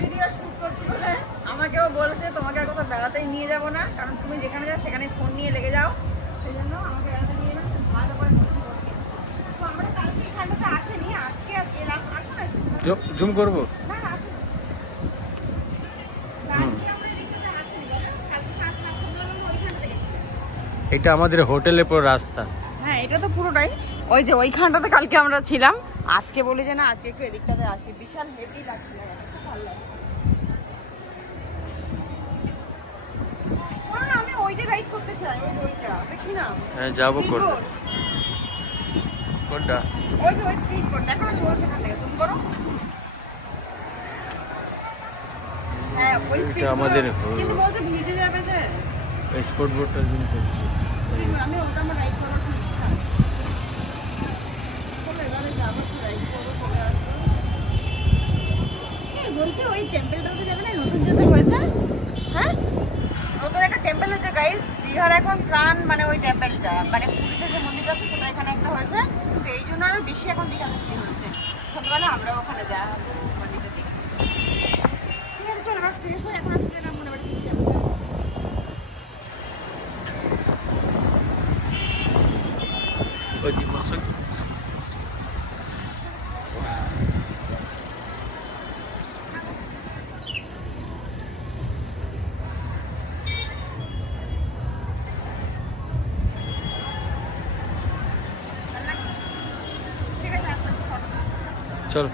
Video shoot করছি বলে আমাকেও বলেছে তোমাকে আর কোথাও বেড়াতেই নিয়ে যাবো না, কারণ তুমি যেখানে যাও সেখানে ফোন নিয়ে লেগে যাও, সেই জন্য আমাকে বেড়াতে নিয়ে যাও। ভালো করে তো আমরা কালকে এখানটাতে আসেনি, আজকে এরকম আসো না জুম করবো। না না আসো কালকে আমরা এদিকটাতে আসিনি, বলো কালকে আসলাম সন্ধ্যাবেলা ওইখানটাতে গেছিলাম। এটা আমাদের হোটেলের পর রাস্তা। হ্যাঁ এটা তো পুরোটাই ওই যে ওইখানটাতে কালকে আমরা ছিলাম, আজকে বলি যে না আজকে একটু এদিকটাতে আসি, বিশাল হেভি লাগছিল, খুব ভালো লাগে। শোনো না, আমি ওইটা রাইড করতে চাই, ওই যে ওইটা দেখি না হ্যাঁ যাবো Speed করবো। boat। কোনটা? ওই যে ওই স্পিড বোট দেখো না চলছে এখান থেকে, জুম করো। হ্যাঁ ওই এটা স্পিড আমাদের কিন্তু বলছে ভিজে যাবে যে, স্পোর্ট বোটটা জুম করছি। আমি ওটা আমার রাইড করার খুব ইচ্ছা। চলো এবারে যাবো, একটু রাইড করবো, চলে আসবো। এই বলছি ওই টেম্পলটাতে যাবে না, নতুন যেটা হয়েছে, হ্যাঁ নতুন একটা টেম্পল হয়েছে গাইস, দীঘার এখন প্রাণ মানে ওই টেম্পলটা, মানে পুরীতে যে মন্দিরটা আছে সেটা এখানে একটা হয়েছে, তো এই জন্য আরো বেশি এখন দীঘাতে ভিড় হচ্ছে। সন্ধ্যাবেলা আমরা ওখানে যাবো মন্দিরটা দেখি। ঠিক আছে চলো এবার ফ্রেশ হয়ে এখন আসলে না মনে বাড়ি কিছু যাবো। ওই দিন বসে ঠিক আছে আসলে চল।